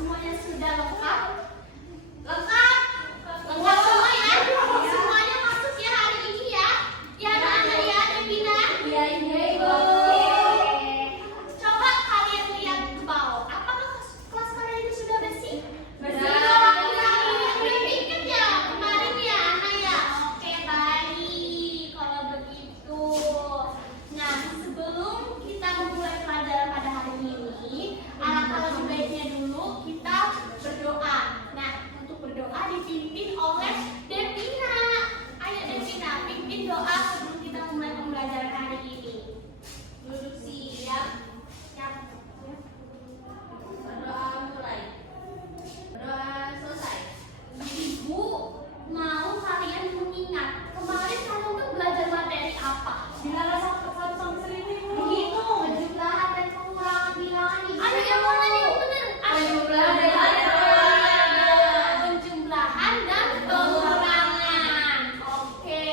semuanya sudah lengkap? Lengkap? Lengkap semua ya? Semuanya masuk ya hari ini ya? Ya anak-anak ya, Devina? Iya, Ibu. Coba kalian lihat ke bawah. Apakah kelas kalian ini sudah bersih? Bersih. Udah pikir ya kemarin ya anak ya? Oke, baik. Kalau begitu. Nah, sebelum kita memulai pelajaran pada hari ini, alangkah lebih baiknya dulu kita berdoa. Nah, untuk berdoa dipimpin oleh Devina. Ayo Devina, pimpin doa sebelum kita mulai pembelajaran hari ini. Duduk siap. Siap. Berdoa mulai. Berdoa selesai. Ibu mau kalian mengingat kemarin kalian tuh belajar materi apa? Bilangan 1 sampai 1000 Ibu. Begitu, penjumlahan dan pengurangan bilangan Ibu. Ayo yang mana nih Bu bener? Penjumlahan dan pengurangan. Oke.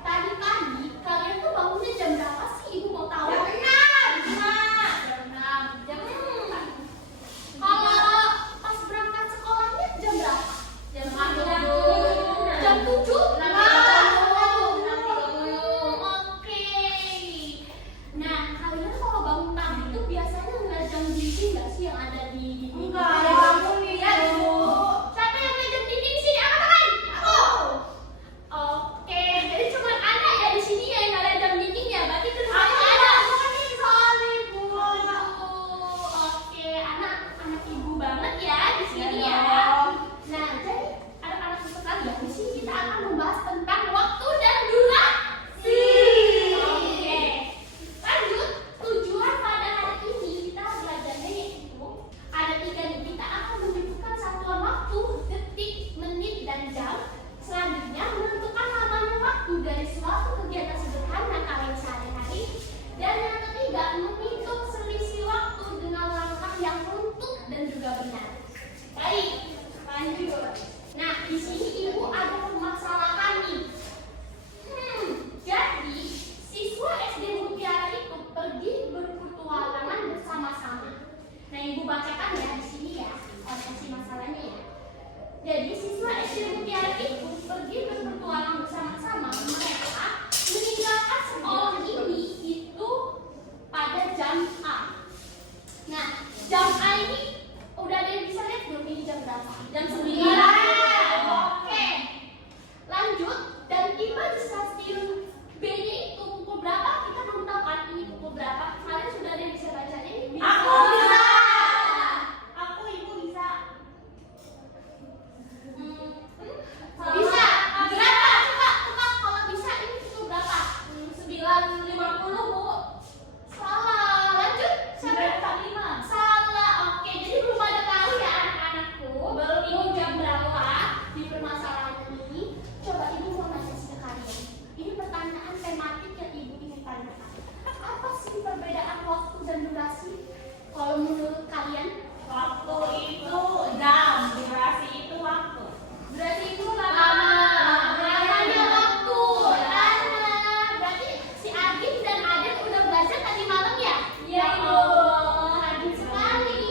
Tadi pagi kalian tuh bangunnya jam berapa sih Ibu mau tahu? Jam 6. Jam 6. Kalau pas berangkat sekolahnya jam berapa? Jam 6. Jam 7? Oke. Nah, kalian kalau bangun pagi itu biasanya ngeliat jam dinding nggak sih yang ada di dinding? Siapa yang ngeliat jam dinding sini? Angkat tangan. Aku. Oke, jadi cuma ada ya di sini ya yang nggak ada jam dinding ya? Berarti itu semuanya ada. Oke, anak ibu banget ya di sini ya. Nah, jadi anak-anak sekalian di sini kita akan membahas tentang waktu dan durasi. Oke. Lanjut, tujuan pada hari ini kita belajarnya yaitu ada 3 nih. Kita akan menentukan satuan waktu, detik, menit, dan jam. Selanjutnya menentukan lamanya waktu dari suatu kegiatan sederhana kalian sehari-hari. Dan yang ketiga, menghitung selisih waktu dengan langkah yang runtuh dan juga benar. Baik, lanjut. Nah, di sini Ibu ada permasalahan nih. Jadi siswa SD Mutiara itu pergi berpetualangan bersama-sama. Nah, Ibu bacakan ya di sini ya, orientasi masalahnya ya. Jadi siswa SD Mutiara itu pergi berpetualang bersama-sama. Mereka meninggalkan sekolah ini itu pada jam A. Nah, jam A ini udah ada yang bisa lihat belum ini jam berapa? Jam 9. Oke. Lanjut dan tiba di stasiun B-nya itu pukul berapa? Kita belum tahu kan ini pukul berapa. Kalian sudah ada yang bisa bacanya ini? Aku bisa. Aku Ibu bisa. Bisa. Berapa? Coba kalau bisa ini pukul berapa? 9.50 Bu. Salah. Lanjut. Siapa? 9.45. Salah. Oke, jadi belum ada tahu ya anak-anakku. Belum ini jam berapa di permasalahan ini. Coba Ibu mau nanya ke kalian. Ini pertanyaan tematik yang Ibu ingin tanyakan. Apa sih perbedaan waktu dan durasi? Kalau menurut kalian? Waktu itu jam, durasi itu waktu. Durasi itu lama. Lamanya waktu. Lama. Berarti si Adin dan Aden udah belajar tadi malam ya? Iya, Ibu. Rajin sekali.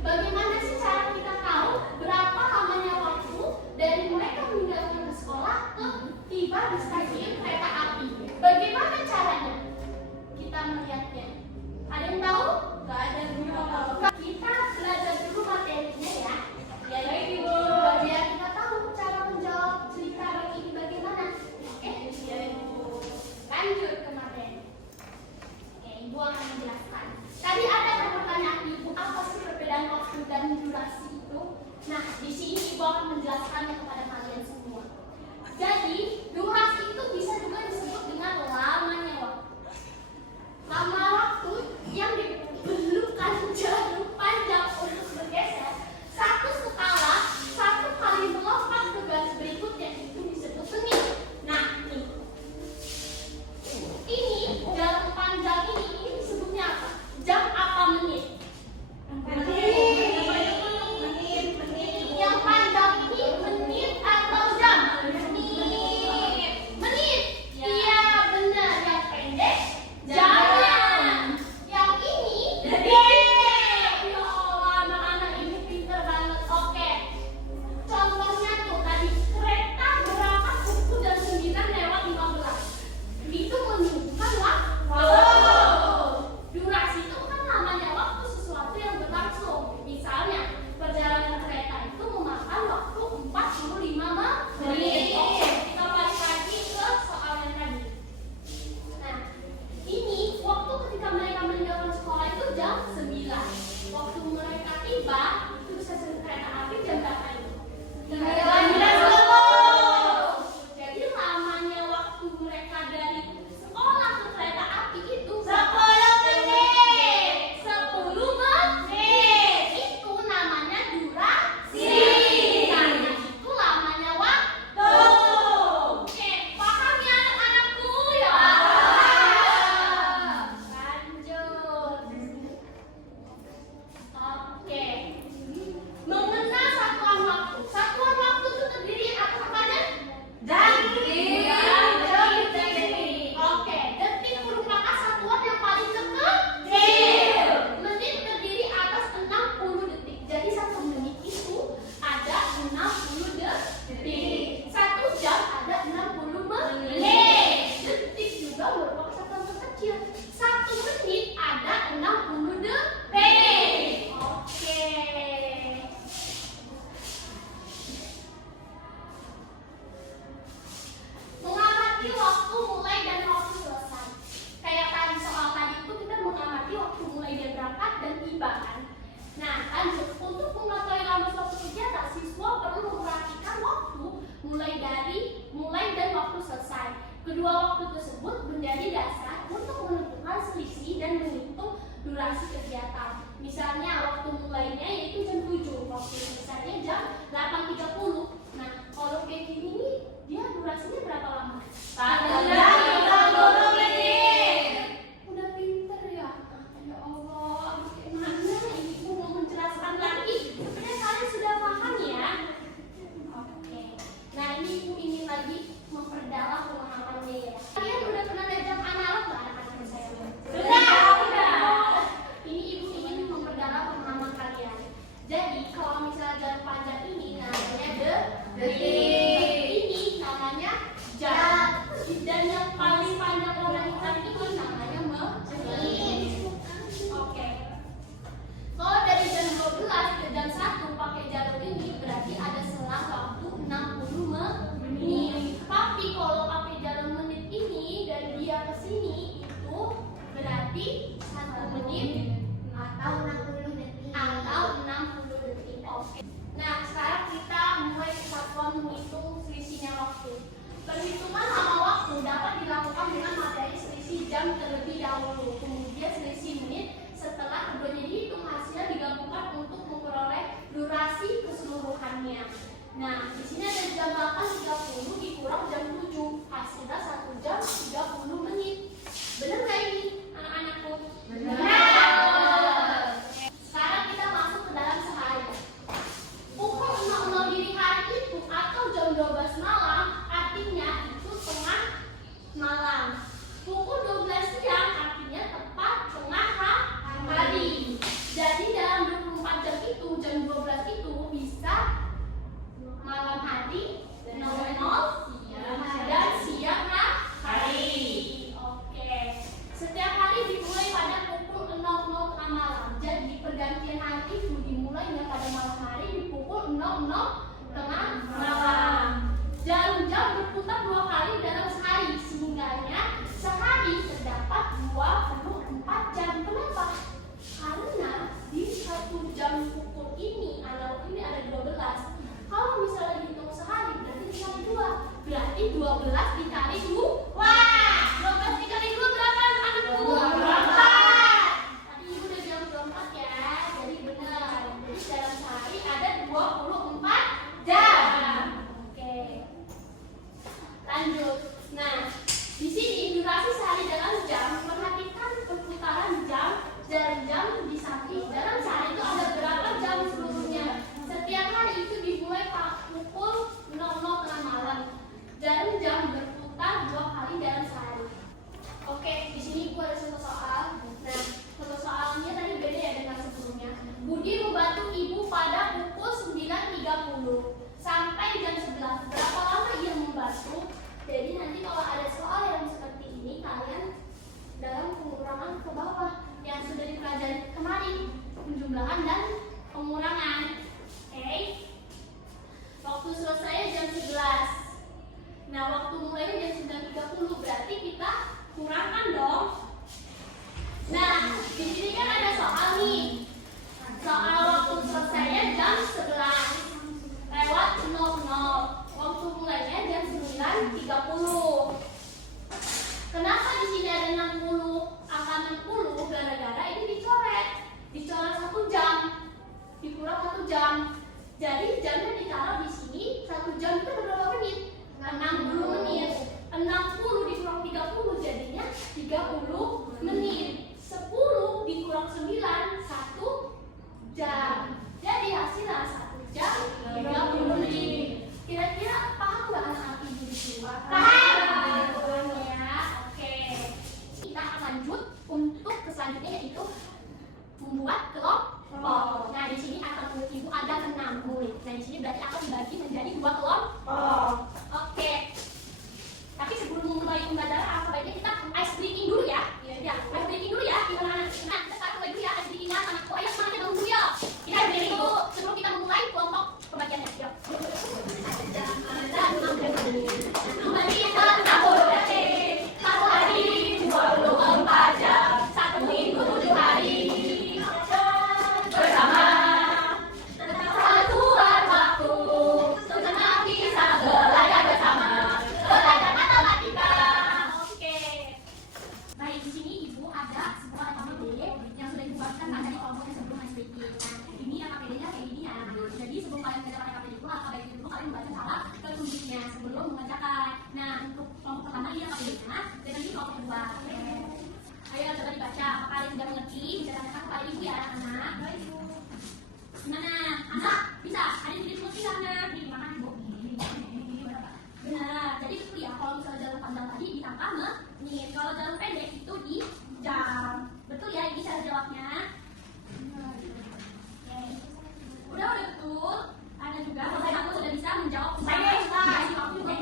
Bagaimana sih cara kita tahu berapa lamanya waktu dari mereka meninggalkan sekolah ke tiba di stasiun kereta api? Bagaimana caranya kita melihatnya? Ada yang tahu? Gak ada guru tahu. Kita belajar dulu materinya ya. Ya, baik, Ibu. Biar kita tahu cara menjawab cerita ini bagaimana. Oke? Ya, Ibu. Lanjut ke materi. Oke, Ibu akan menjelaskan. Tadi ada pertanyaan Ibu, apa sih perbedaan waktu dan durasi itu? Nah, di sini Ibu akan menjelaskannya kepada kalian semua. Jadi, durasi itu bisa juga disebut dengan lamanya waktu. Lama waktu yang diperlukan jarum panjang untuk bergeser satu skala, satu kali melompat ke garis berikutnya itu disebut menit. Nah, ini jarum panjang ini disebutnya apa? Jam apa menit? Menit. Yang panjang ini menit. Misalnya, perjalanan kereta itu memakan waktu 45 menit. Oke, kita balik lagi ke soal yang tadi. Nah, ini waktu ketika mereka meninggalkan sekolah itu jam 9. Waktu mereka tiba, itu bisa kereta api jam berapa ini? 11.10. Jadi lamanya waktu mereka dari sekolah ke kereta api itu 10 menit. 10 menit. Itu namanya durasi. Karena itu lamanya waktu. Oke, paham ya anak-anakku ya? Lanjut. Oke. Mengenal satuan waktu. Satuan waktu itu terdiri atas apa aja? Detik. Oke, detik merupakan satuan yang paling kecil. Menit terdiri atas 60 detik. Jadi 1 menit itu ada 60 detik. 1 jam ada 60 menit. Detik juga merupakan satuan terkecil. 1 menit ada 60 detik. Oke. Mengamati waktu mulai dan waktu selesai. Kayak tadi soal tadi itu kita mengamati waktu mulai dia berangkat dan tiba kan. Nah, lanjut. Untuk mengetahui lama suatu kegiatan, siswa perlu memperhatikan waktu mulai dan waktu selesai. Kedua waktu tersebut menjadi dasar untuk menentukan selisih dan menghitung durasi kegiatan. Misalnya waktu mulainya yaitu jam 7, waktu selesainya jam 8.30. Nah, kalau kayak gini nih, dia durasinya berapa lama? 30 menit. Udah pinter ya? Ya Allah, gimana ibu mau menjelaskan lagi? Sebenarnya kalian sudah paham ya? Oke. Nah, ini ibu ingin lagi memperdalam pemahamannya ya. Kalian udah pernah diajak analog nggak anak-anak saya? Sudah. Ini ibu ingin memperdalam pemahaman kalian. Jadi, kalau misalnya jarum panjang ini namanya detik. Ini namanya jam. Dan yang paling panjang warna hitam ini namanya menit. Oke. Kalau dari jam 12 ke jam 1 pakai jarum ini berarti ada selang waktu 60 menit. Tapi kalau pakai jarum menit ini dari dia ke sini itu berarti 1 menit atau 60 detik. Oke. Nah, sekarang kita mulai kesatuan menghitung selisihnya waktu. Perhitungan lama waktu dapat dilakukan dengan materi selisih jam terlebih dahulu, kemudian selisih menit. Setelah keduanya dihitung, hasilnya digabungkan untuk memperoleh durasi keseluruhannya. Nah, di sini ada jam 8.30 dikurang jam 7, hasilnya 1 jam 30 menit. Benar nggak ini, anak-anakku? Benar. Sekarang kita masuk ke dalam sehari. Pukul 00 dini hari itu atau jam 12 malam artinya itu tengah malam. Pukul 12 siang artinya tepat tengah hari. Jadi dalam 24 jam itu jam 12 itu bisa malam hari, 00 dan siang hari. Oke. Setiap hari dimulai pada pukul 00 tengah malam. Jadi pergantian hari itu dimulainya pada malam hari di pukul 00 tengah malam. Jam-jam berputar 2 kali dalam sehari, sehingganya sehari terdapat 24 jam. Kenapa? Karena di 1 jam pukul ini, analog ini ada 12. Kalau misalnya dihitung sehari berarti dikali 2. Berarti 12 dikali 2. Wah, 12 dikali 2 berapa anak-anakku? 24. Tadi ibu udah bilang 24 ya. Jadi benar. Jadi dalam sehari ada 24 jam. Oke. Lanjut. Nah, di sini durasi sehari dalam jam, perhatikan perputaran jam dan jam di samping. Dalam sehari itu ada berapa jam seluruhnya? Setiap hari itu dimulai pukul 00 tengah malam. Jarum jam berputar 2 kali dalam sehari. Oke, di sini ibu ada satu soal. Nah, satu soalnya tadi beda ya dengan sebelumnya. Budi membantu ibu pada pukul 9.30 sampai jam 11. Berapa lama ia membantu? Jadi nanti kalau ada soal yang seperti ini, kalian dalam pengurangan ke bawah yang sudah dipelajari kemarin, penjumlahan dan pengurangan. Oke. Waktu selesai jam 11. Nah, waktu mulainya jam 9.30, berarti kita kurangkan dong. Nah, di sini kan ada soal nih. Soal waktu selesainya jam 11 lewat 00. Waktu mulainya jam 9.30. Kenapa di sini ada 60? Angka 60 gara-gara ini dicoret. Dicoret 1 jam. Dikurang 1 jam. Jadi jamnya ditaruh di sini. 1 jam itu berapa menit? 60 menit. 60 dikurang 30 jadinya 30 menit. 10 dikurang 9 1 jam. Jadi hasilnya 1 jam 30 menit. Kira-kira paham nggak anak-anak ibu di sini? Paham ya? Oke. Kita akan lanjut untuk ke selanjutnya, yaitu membuat kelompok. Nah, di sini akan menurut ibu ada 6 murid. Nah, di sini berarti akan dibagi menjadi 2 kelompok. Oke. Tapi sebelum memulai pembelajaran, apa baiknya kita ice breaking dulu ya? Iya. Ice breaking dulu ya. Gimana anak? Nah, kita start mulai dulu ya. Ice breakingnya anakku. Ayo semangat bangun dulu ya. Kita ice breaking dulu sebelum kita memulai kelompok pembagiannya. Yuk. Kembali ke tahun detik. Satu hari 24 jam. 1 minggu 7 hari. Bersama satuan waktu untuk senang bisa belajar bersama. Belajar matematika. Oke. Baik, di sini ibu ada sebuah APD yang sudah dibuatkan dari kelompoknya sebelum SPK. Nah, ini APD-nya kayak gini ya. Jadi sebelum kalian mengerjakan APD itu, alfabet itu kalian membaca salah ketunjuknya sebelum mengerjakan. Nah, untuk kelompok pertama ini APD-nya, dan nanti kelompok kedua. Oke. Ayo coba dibaca. Apakah kalian sudah mengerti? Bicarakan kepada ibu ya, anak-anak. Baik, ibu. Gimana? Anak, bisa? Ada yang tidak mengerti nggak, anak? Ini makan, ibu. Benar. Jadi itu ya, kalau misalnya jalur panjang tadi ditambah menit. Kalau jalur pendek itu di jam. Betul ya, ini cara jawabnya. Oke. Udah betul. Ada juga, kalau kamu sudah bisa menjawab. Saya udah, kamu udah.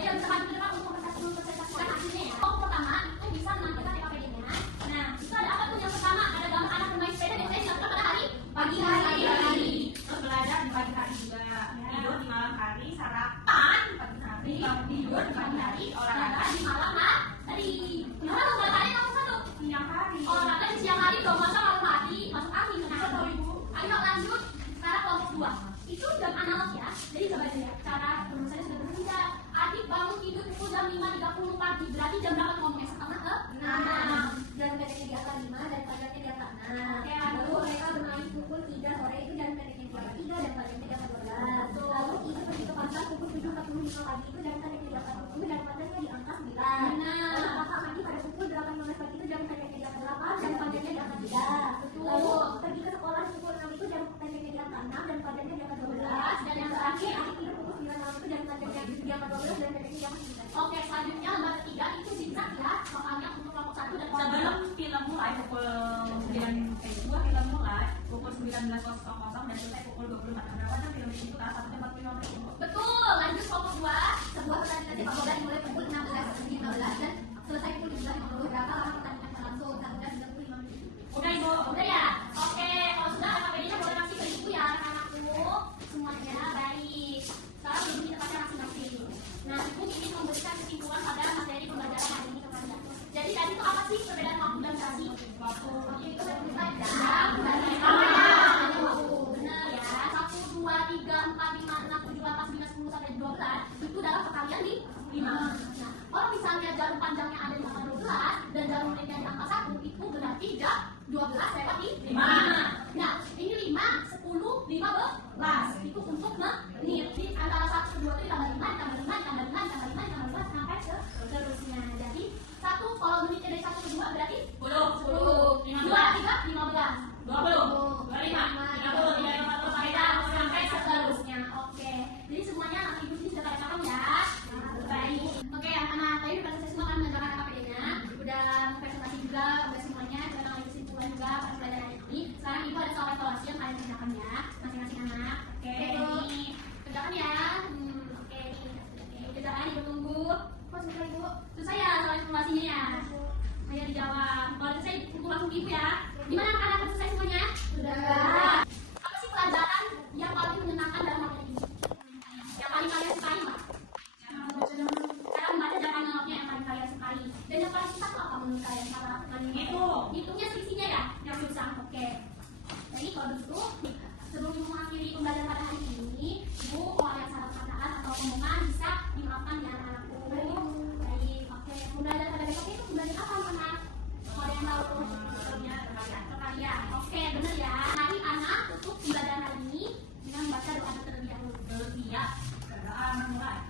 Ayo bisa maju ke depan untuk memperhatikan hasilnya ya. Kelompok pertama itu bisa menampilkan APD-nya. Nah, itu ada apa tuh yang pertama? Ada gambar anak bermain sepeda yang saya dilakukan pada hari pagi hari. Terus belajar di pagi hari juga. Tidur di malam hari, sarapan pagi hari, tidur di pagi hari, olahraga di malam hari. Gimana dong olahraganya kamu satu? siang hari. Olahraga di siang hari dong, masa malam hari? Masuk angin. Nah, ibu. Ayo lanjut. Sekarang kelompok 2. Itu jam analog ya. Jadi coba aja ya. Cara penulisannya sudah berbeda. Adik bangun tidur pukul jam 5.30 pagi. Berarti jam berapa ngomongnya? Setengah ke 6. Jam pendeknya di atas 5 dan padatnya di atas 6. Oke, lalu mereka bermain pukul 3 sore, itu jam pendeknya di atas 3 dan padatnya di atas 12. Lalu ibu pergi ke pasar pukul 7.45 pagi, itu jam pendeknya di atas 10 dan padatnya di angka 9. Lalu kakak mandi pada pukul 8.15 pagi, itu jam pendeknya di atas 8 dan padatnya di atas 3. Lalu pergi ke sekolah pukul 6, itu jam pendeknya di atas 6 dan padatnya di atas 12. Dan yang terakhir adik tidur pukul 9 malam, itu jam pendeknya di atas 12 dan pendeknya di atas 9. Oke, selanjutnya lembar ketiga itu zigzag ya. Soalnya untuk kelompok 1 dan kelompok Sebelum film mulai pukul 9.2 film mulai pukul 19.00 dan selesai pukul 24. Berapa jam film itu? 1:45 menit. betul. Lanjut kelompok 2. Sebuah pertandingan sepak bola dimulai pukul 16.15 dan selesai pukul 17.50. Berapa lama pertandingan berlangsung? 1:35 menit. Udah, Ibu. Udah ya? Oke, kalau sudah APD-nya boleh kasih ke ibu ya, anak-anakku. Semuanya baik. Sekarang ibu di tempatnya masing-masing. Nah, ibu ingin memberikan kesimpulan pada materi pembelajaran hari ini kepada. Jadi tadi itu apa sih perbedaan waktu dan durasi? Waktu itu membaca dan waktu. Benar ya. 1, 2, 3, 4, 5, 6, 7, 8, 9, 10 sampai 12 itu dalam perkalian di 5. Nah, kalau misalnya jalur Jadi kalau begitu, sebelum Ibu mengakhiri pembelajaran pada hari ini, Ibu kalau ada salah perkataan atau omongan bisa dimaafkan ya anak-anakku. Baik, oke. Pembelajaran pada besok itu pembelajaran apa anak? Kalau ada yang tahu perkalian. Oke, benar ya. Mari anak tutup pembelajaran hari ini dengan membaca doa terlebih dahulu. Iya, berdoa memulai.